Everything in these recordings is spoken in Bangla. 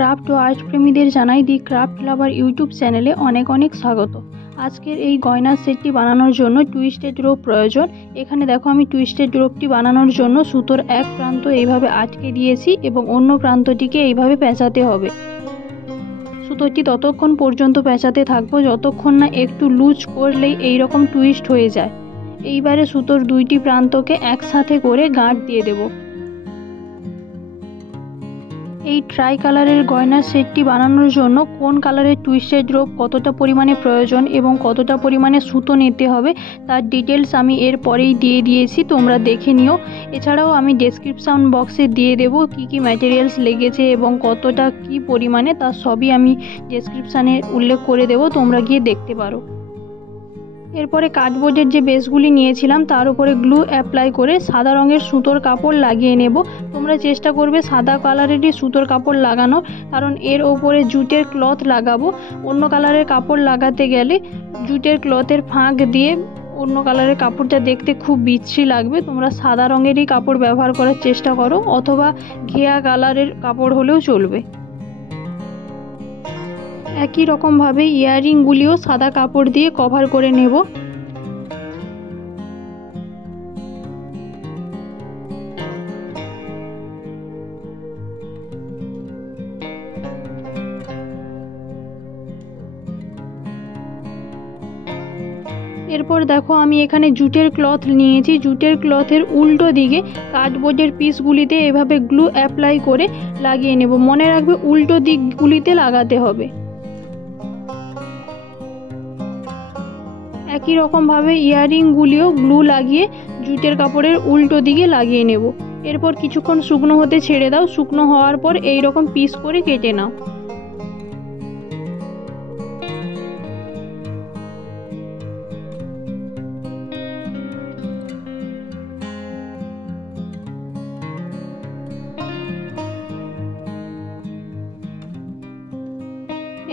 ক্রাফট ও আর্ট প্রেমীদের জানাই দি ক্রাফট লাভার ইউটিউব চ্যানেলে অনেক অনেক স্বাগত। আজকের এই গয়নার সেটটি বানানোর জন্য টুইস্টেড রোপ প্রয়োজন। এখানে দেখো আমি টুইস্টেড রোপটি বানানোর জন্য সুতোর এক প্রান্ত এইভাবে আটকে দিয়েছি এবং অন্য প্রান্তটিকে এইভাবে পেঁচাতে হবে। সুতোটি ততক্ষণ পর্যন্ত পেঁচাতে থাকবো যতক্ষণ না একটু লুজ করলেই এইরকম টুইস্ট হয়ে যায়। এইবারে সুতোর দুইটি প্রান্তকে একসাথে করে গাঁট দিয়ে দেব। এই ট্রাই কালারের গয়নার সেটটি বানানোর জন্য কোন কালারের টুইস্টেড রোপ কতটা পরিমাণে প্রয়োজন এবং কতটা পরিমাণে সুতো নিতে হবে তার ডিটেলস আমি এর পরেই দিয়ে দিয়েছি, তোমরা দেখে নিও। এছাড়াও আমি ডেসক্রিপশন বক্সে দিয়ে দেব কি কি ম্যাটেরিয়ালস লেগেছে এবং কতটা কি পরিমাণে, তার সবই আমি ডেসক্রিপশানে উল্লেখ করে দেব, তোমরা গিয়ে দেখতে পারো। এরপরে কার্ডবোর্ডের যে বেসগুলি নিয়েছিলাম তার উপরে গ্লু অ্যাপ্লাই করে সাদা রঙের সুতোর কাপড় লাগিয়ে নেব। তোমরা চেষ্টা করবে সাদা কালারেরই সুতোর কাপড় লাগানো, কারণ এর ওপরে জুটের ক্লথ লাগাবো। অন্য কালারের কাপড় লাগাতে গেলে জুটের ক্লথের ফাঁক দিয়ে অন্য কালারের কাপড়টা দেখতে খুব বিশ্রী লাগবে। তোমরা সাদা রঙেরই কাপড় ব্যবহার করার চেষ্টা করো, অথবা ঘিয়া কালারের কাপড় হলেও চলবে। একই রকমভাবে ইয়াররিংগুলিও সাদা কাপড় দিয়ে কভার করে নেব। এরপর দেখো আমি এখানে জুটের ক্লথ নিয়েছি। জুটের ক্লথের উল্টো দিকে কার্ডবোর্ডের পিসগুলিতে এভাবে গ্লু অ্যাপ্লাই করে লাগিয়ে নেব। মনে রাখবে উল্টো দিকগুলিতে লাগাতে হবে। একই রকমভাবে ইয়াররিংগুলিও গ্লু লাগিয়ে জুটের কাপড়ের উল্টো দিকে লাগিয়ে নেব। এরপর কিছুক্ষণ শুকনো হতে ছেড়ে দাও। শুকনো হওয়ার পর এই রকম পিস করে কেটে নাও।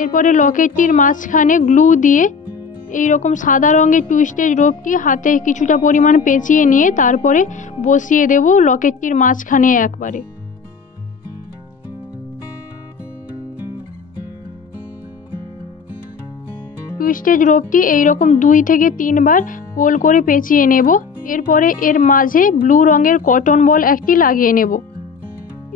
এরপরে লকেটটির মাঝখানে গ্লু দিয়ে এই রকম সাদা রঙের টুইস্টেড রোপটি হাতে কিছুটা পরিমাণ পেঁচিয়ে নিয়ে তারপরে বসিয়ে দেব লকেটটির মাঝখানে একবারে। টুইস্টেড রোপটি এইরকম 2 থেকে 3 বার গোল করে পেঁচিয়ে নেব। এরপরে এর মাঝে ব্লু রঙের কটন বল একটি লাগিয়ে নেব।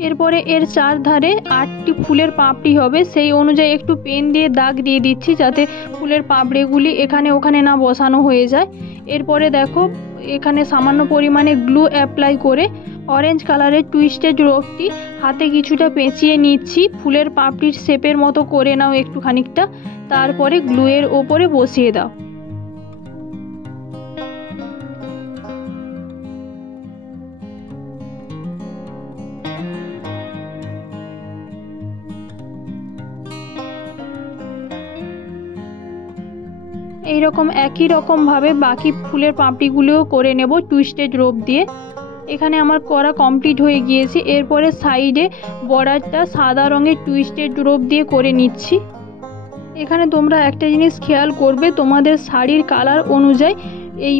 এরপরে এর চারধারে 8টি ফুলের পাপড়ি হবে, সেই অনুযায়ী একটু পেন দিয়ে দাগ দিয়ে দিচ্ছি যাতে ফুলের পাপড়িগুলি এখানে ওখানে না বসানো হয়ে যায়। এরপরে দেখো এখানে সামান্য পরিমাণে গ্লু অ্যাপ্লাই করে অরেঞ্জ কালারের টুইস্টেড রোপটি হাতে কিছুটা পেঁচিয়ে নিচ্ছি। ফুলের পাপড়ির শেপের মতো করে নাও একটু খানিকটা, তারপরে গ্লুয়ের ওপরে বসিয়ে দাও। এইরকম একই রকমভাবে বাকি ফুলের পাপড়িগুলোও করে নেব টুইস্টেড রোপ দিয়ে। এখানে আমার করা কমপ্লিট হয়ে গিয়েছে। এরপরে সাইডে বর্ডারটা সাদা রঙের টুইস্টেড রোপ দিয়ে করে নিচ্ছি। এখানে তোমরা একটা জিনিস খেয়াল করবে, তোমাদের শাড়ির কালার অনুযায়ী এই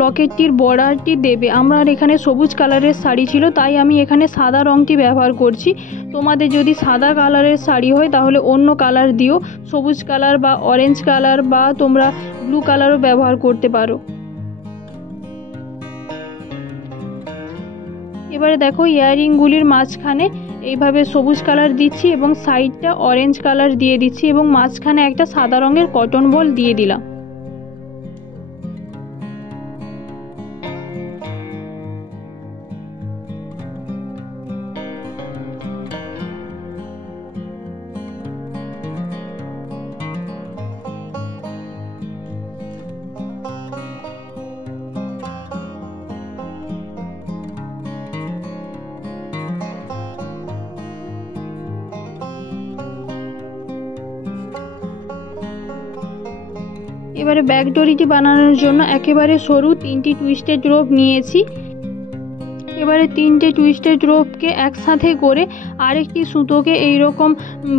লকেটটির বর্ডারটি দেবে। আমার এখানে সবুজ কালারের শাড়ি ছিল তাই আমি এখানে সাদা রঙটি ব্যবহার করছি। তোমাদের যদি সাদা কালারের শাড়ি হয় তাহলে অন্য কালার দিও, সবুজ কালার বা অরেঞ্জ কালার বা তোমরা ব্লু কালারও ব্যবহার করতে পারো। এবারে দেখো ইয়াররিংগুলির মাঝখানে এইভাবে সবুজ কালার দিচ্ছি এবং সাইডটা অরেঞ্জ কালার দিয়ে দিচ্ছি এবং মাঝখানে একটা সাদা রঙের কটন বল দিয়ে দিলাম। এবারে ব্যাক ডরিটি বানানোর জন্য একেবারে সরু 3টি টুইস্টেড রোপ নিয়েছি। এবারে 3টে টুইস্টেড রোপকে একসাথে করে আরেকটি সুতোকে এইরকম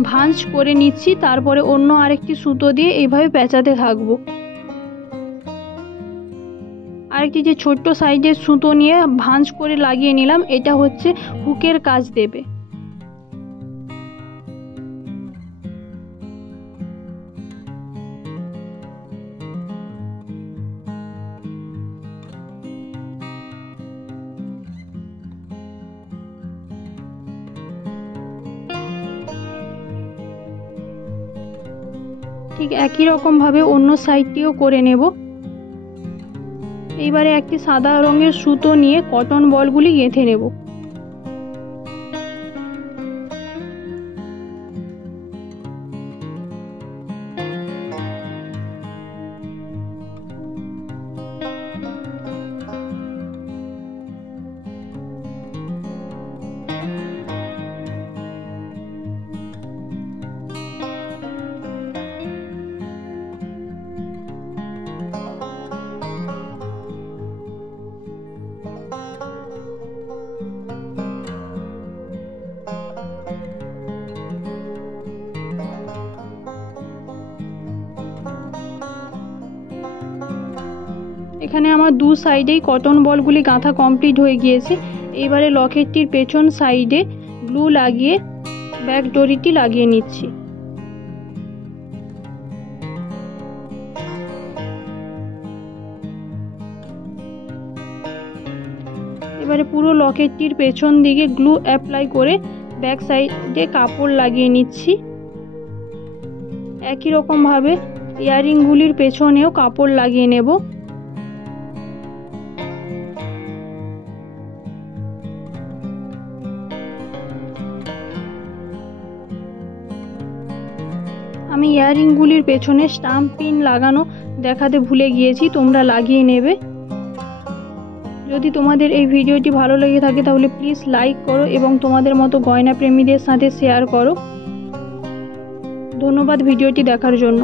ভাঁজ করে নিচ্ছি, তারপরে অন্য আরেকটি সুতো দিয়ে এইভাবে পেঁচাতে থাকবো। আরেকটি যে ছোট্ট সাইজের সুতো নিয়ে ভাঁজ করে লাগিয়ে নিলাম, এটা হচ্ছে হুকের কাজ দেবে। ঠিক একই রকমভাবে অন্য সাইডটিও করে নেব। এইবারে একটি সাদা রঙের সুতো নিয়ে কটন বলগুলি গেঁথে নেব। এখানে আমার দু সাইডেই কটন বলগুলি গাঁথা কমপ্লিট হয়ে গিয়েছে। এবারে লকেটটির পেছন সাইডে গ্লু লাগিয়ে ব্যাক ডরিটি লাগিয়ে নিচ্ছি। এবারে পুরো লকেটটির পেছন দিকে গ্লু অ্যাপ্লাই করে ব্যাক সাইডে কাপড় লাগিয়ে নিচ্ছি। একই রকমভাবে ইয়াররিংগুলির পেছনেও কাপড় লাগিয়ে নেব। আমি ইয়াররিংগুলির পেছনে স্টাম্প পিন লাগানো দেখাতে ভুলে গিয়েছি, তোমরা লাগিয়ে নেবে। যদি তোমাদের এই ভিডিওটি ভালো লেগে থাকে তাহলে প্লিজ লাইক করো এবং তোমাদের মতো গয়না প্রেমীদের সাথে শেয়ার করো। ধন্যবাদ ভিডিওটি দেখার জন্য।